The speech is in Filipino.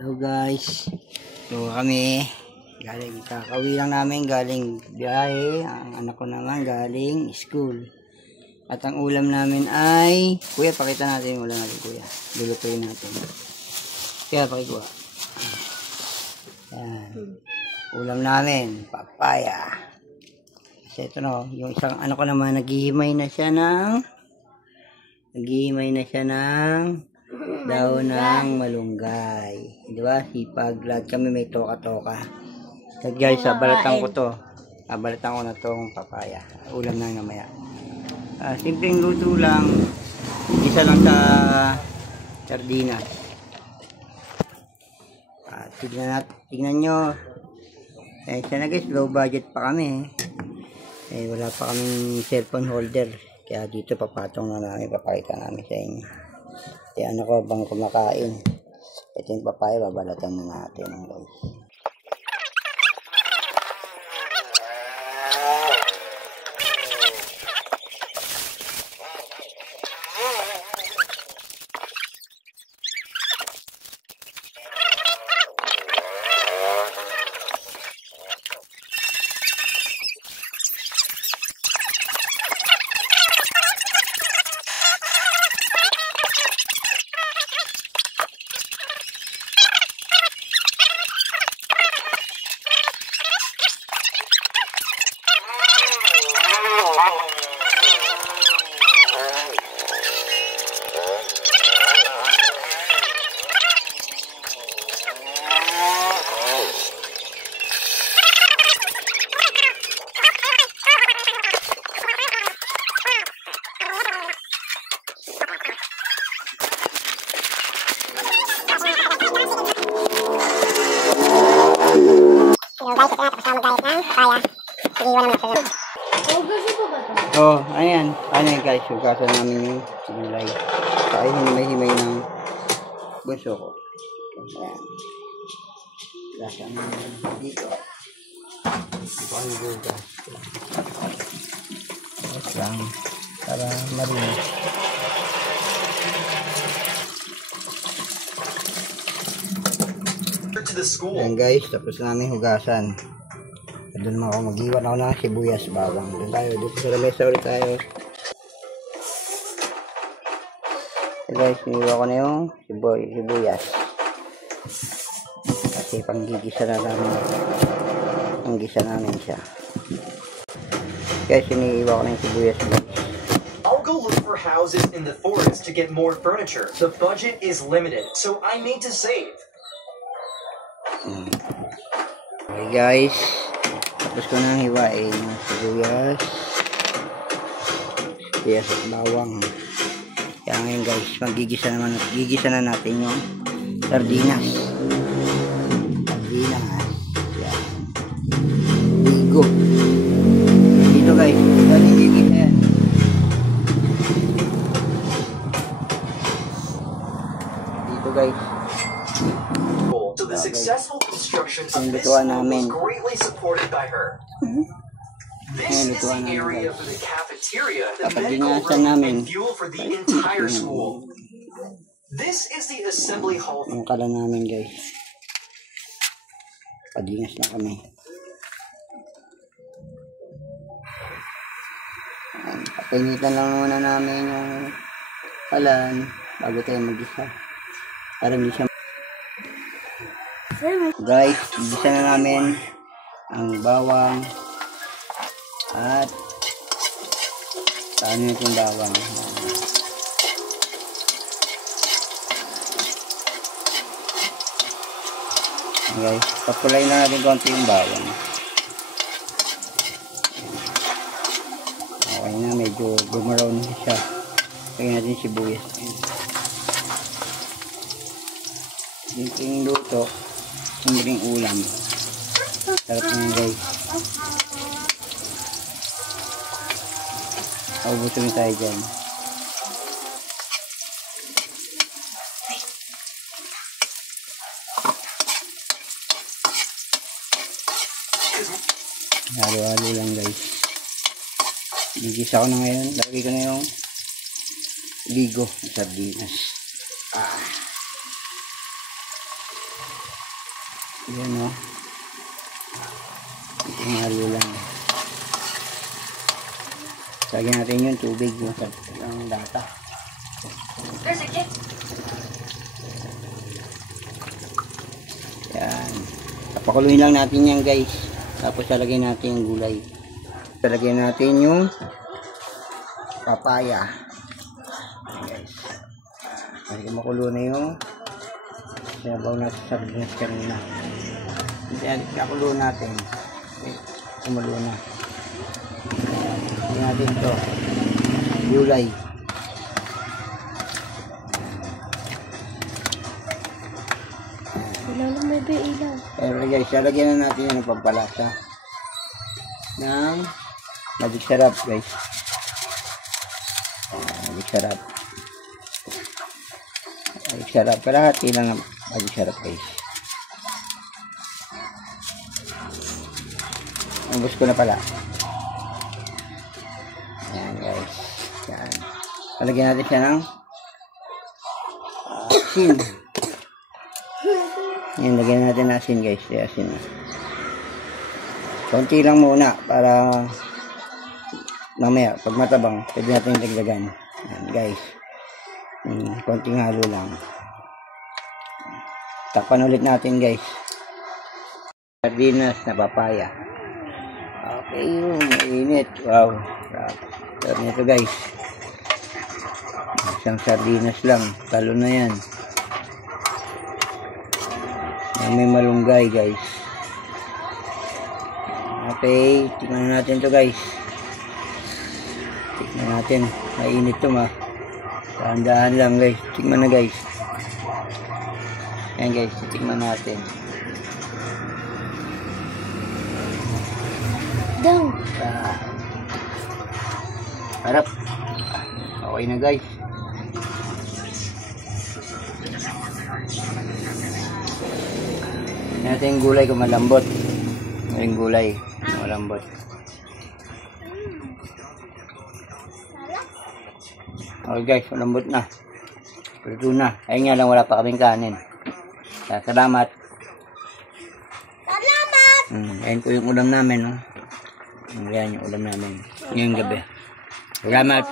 Hello guys. So kami kakauwi lang namin galing biyahe. Ang anak ko naman galing school. At ang ulam namin ay, kuya pakita natin yung ulam natin kuya. Lulutuin natin. Kaya pakikuha. Yan. Ulam namin, papaya. Kasi ito no, yung isang anak ko naman naghihimay na siya ng daon ng malunggay. Diba? Sipag. Lahat kami may toka-toka. At guys, balatan ko to. Balatan ko na tong papaya. Ulam na namaya. Simpleng luto lang. Isa lang sa sardinas. Tignan nyo. Siya na guys, low budget pa kami. Wala pa kaming cellphone holder. Kaya dito papatong na namin. Papakita namin sa inyo. Kaya ano ko bang kumakain. Ito yung papaya, babalatan na natin guys. Ayan. Ayan guys, hugasan namin yung sinulay. Kaya hinimay-himay ng bunso ko. Ayan. Hugasan namin dito. Ito ang hugas. Hugas lang. Para marinig. Ayan guys, tapos namin hugasan. Doon naman ako mag-iwan ako ng sibuyas bawang. Doon tayo, dito sa lamesa ulit tayo. So guys, iniwan ko na yung sibuyas. Kasi panggigisa na namin. Panggisa namin siya. Guys, iniwan ko na yung sibuyas. I'll go look for houses in the forest to get more furniture. The budget is limited, so I need to save. Okay guys. Tapos ko nang hiwain yung sibuyas at bawang. Kaya ngayon guys, gigisa na natin yung sardinas. Yan. Bigo. Dito guys, galing gigisa yan. Dito guys. So the successful construction of this school was greatly supported by her. This is the area for the cafeteria, the medical room, and fuel for the entire school. This is the assembly hall. Yung kala namin guys. Padingas na kami. Painitan lang muna namin yung kalan bago tayo mag-isa. Para hindi siya guys, gisa na namin ang bawang at paano yung bawang. Guys, papulay na natin konti yung bawang. Okay na, medyo bumaraw na siya. Kaya natin sibuyas. Simpleng luto. Simpleng ulam. Sarap nyo guys. Paubusin tayo dyan. Halo-halo lang guys. Gigisa ko na ngayon. Lagay ko na yung bigo. Sardinas. Yan o. Itong halo lang. Lagyan natin yung tubig yung data. Yan. Papakuluin lang natin yan guys. Tapos lalagyan natin yung gulay. Lalagyan natin yung papaya. Yan guys. Kasi makulo na yung sabaw na sa sardinas kanina. Yan, kakulo natin. Kumulo na. Tingnan natin ito. Gulay. Ilalang may ba ilaw? Pero guys, lalagyan na natin yung pampalasa ng magic sarap guys. Magic sarap. Magic sarap. Kalahati lang ng magic sarap guys. Ubus ko na pala. Yan guys. Yan. Lalagyan natin siya ng asin. Yan, lagyan natin ng asin guys. Asin na. Konti lang muna para mamaya pag matabang pwede natin dagdagan. Yan guys. Konting halo lang. Takpan ulit natin guys. Sardinas na papaya. Okay, mainit. Wow. Sarap nito guys. Isang sardinas lang. Talo na yan. May malunggay guys. Okay, tingnan natin to guys. Tingnan natin. Mainit to ma. Dahan-dahan lang guys. Tingnan na guys. Ayan guys, tingnan natin. Daw. Harap. Okay na guys. Natin yung gulay kung malambot. Yung gulay malambot. Okay guys, malambot na. Luto na. Ayun nga lang, wala pa kaming kanin. Salamat. Salamat! Ayun po yung ulam namin. No? Ayan yung ulam namin. Ngayong gabi. Salamat.